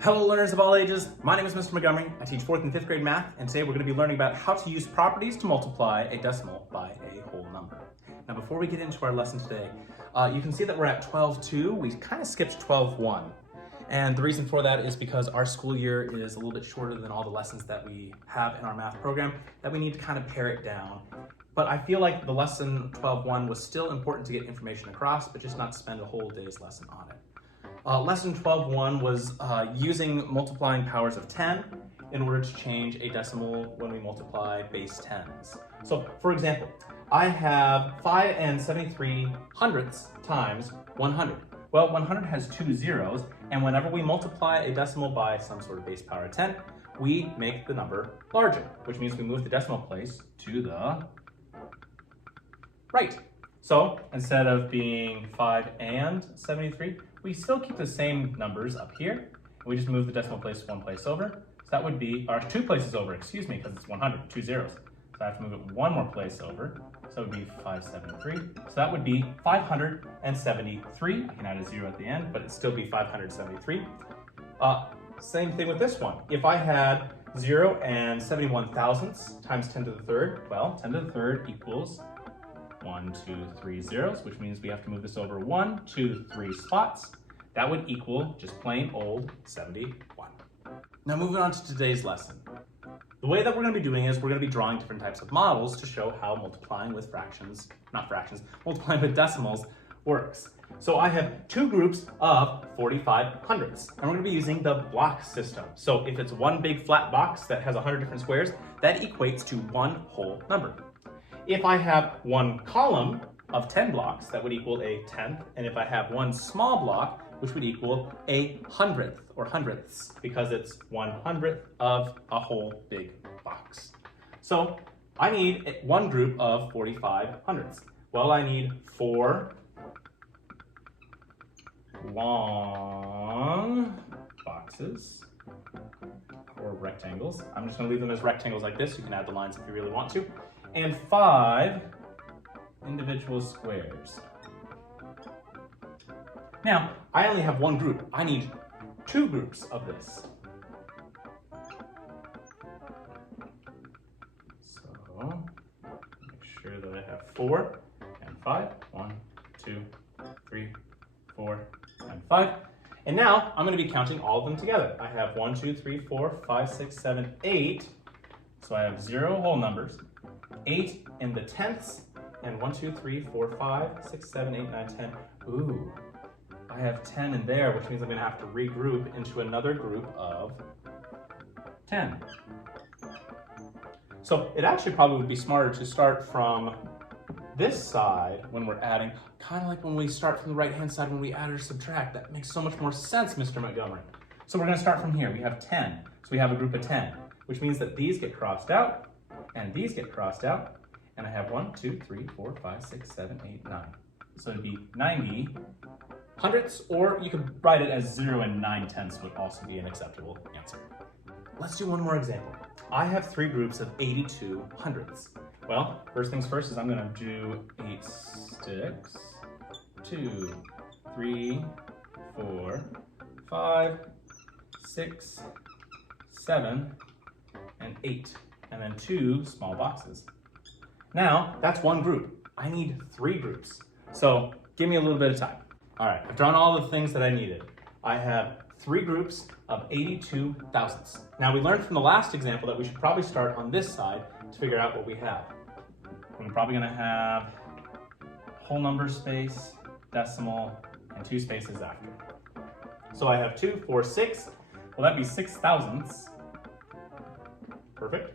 Hello learners of all ages, my name is Mr. Montgomery. I teach 4th and 5th grade math, and today we're going to be learning about how to use properties to multiply a decimal by a whole number. Now before we get into our lesson today, you can see that we're at 12.2. We kind of skipped 12.1. And the reason for that is because our school year is a little bit shorter than all the lessons that we have in our math program, that we need to kind of pare it down. But I feel like the lesson 12.1 was still important to get information across, but just not to spend a whole day's lesson on it. Lesson 12.1 was using multiplying powers of 10 in order to change a decimal when we multiply base 10s. So for example, I have 5 and 73 hundredths times 100. Well, 100 has 2 zeros, and whenever we multiply a decimal by some sort of base power of 10, we make the number larger, which means we move the decimal place to the right. So instead of being 5 and 73, we still keep the same numbers up here. We just move the decimal place one place over. So that would be, or 2 places over, excuse me, because it's 100, 2 zeros. So I have to move it one more place over. So it would be 573. So that would be 573. I can add a 0 at the end, but it'd still be 573. Same thing with this one. If I had 0 and 71 thousandths times 10 to the third, well, 10 to the third equals 1, 2, 3 zeros, which means we have to move this over 1, 2, 3 spots. That would equal just plain old 71. Now moving on to today's lesson. The way that we're going to be doing is we're going to be drawing different types of models to show how multiplying with multiplying with decimals works. So I have 2 groups of 45 hundredths, and we're going to be using the block system. So if it's one big flat box that has 100 different squares, that equates to one whole number. If I have one column of 10 blocks, that would equal a tenth. And if I have one small block, which would equal a hundredth or hundredths, because it's 1/100th of a whole big box. So I need one group of 45 hundredths. Well, I need 4 long boxes or rectangles. I'm just going to leave them as rectangles like this. You can add the lines if you really want to. And 5 individual squares. Now, I only have one group. I need 2 groups of this. So, make sure that I have 4 and 5. 1, 2, 3, 4, and 5. And now, I'm going to be counting all of them together. I have 1, 2, 3, 4, 5, 6, 7, 8. So I have 0 whole numbers. 8 in the tenths, and 1, 2, 3, 4, 5, 6, 7, 8, 9, 10. Ooh, I have 10 in there, which means I'm going to have to regroup into another group of 10. So it actually probably would be smarter to start from this side when we're adding, kind of like when we start from the right-hand side when we add or subtract. That makes so much more sense, Mr. Montgomery. So we're going to start from here. We have 10, so we have a group of 10, which means that these get crossed out, and these get crossed out, and I have 1, 2, 3, 4, 5, 6, 7, 8, 9. So it'd be 90 hundredths, or you could write it as 0 and 9 tenths would also be an acceptable answer. Let's do one more example. I have 3 groups of 82 hundredths. Well, first things first is I'm going to do 8 sticks, 2, 3, 4, 5, 6, 7, and 8. And then 2 small boxes. Now, that's one group. I need 3 groups. So give me a little bit of time. All right, I've drawn all the things that I needed. I have 3 groups of 82 thousandths. Now we learned from the last example that we should probably start on this side to figure out what we have. We're probably gonna have whole number space, decimal, and 2 spaces after. So I have 2, 4, 6. Well, that'd be 6 thousandths. Perfect.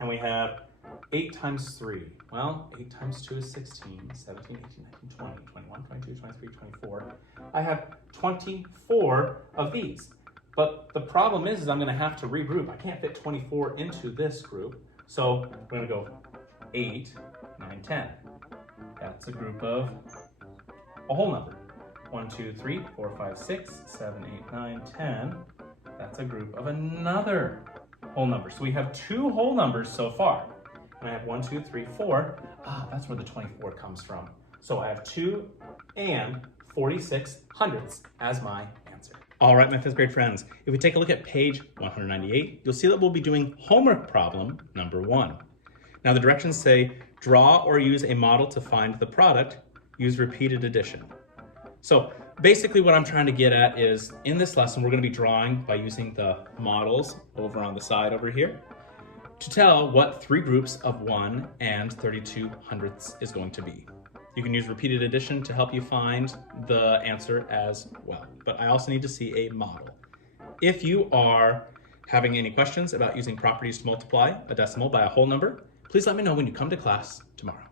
And we have 8 times 3. Well, 8 times 2 is 16, 17, 18, 19, 20, 21, 22, 23, 24. I have 24 of these. But the problem is I'm going to have to regroup. I can't fit 24 into this group. So we're going to go 8, 9, 10. That's a group of a whole number. 1, 2, 3, 4, 5, 6, 7, 8, 9, 10. That's a group of another whole number. So we have 2 whole numbers so far. And I have 1, 2, 3, 4. That's where the 24 comes from. So I have 2 and 46 hundredths as my answer. All right, my 5th grade friends, if we take a look at page 198, you'll see that we'll be doing homework problem number 1. Now the directions say, draw or use a model to find the product, use repeated addition. So basically what I'm trying to get at is, in this lesson, we're gonna be drawing by using the models over on the side over here to tell what 3 groups of 1 and 32 hundredths is going to be. You can use repeated addition to help you find the answer as well, but I also need to see a model. If you are having any questions about using properties to multiply a decimal by a whole number, please let me know when you come to class tomorrow.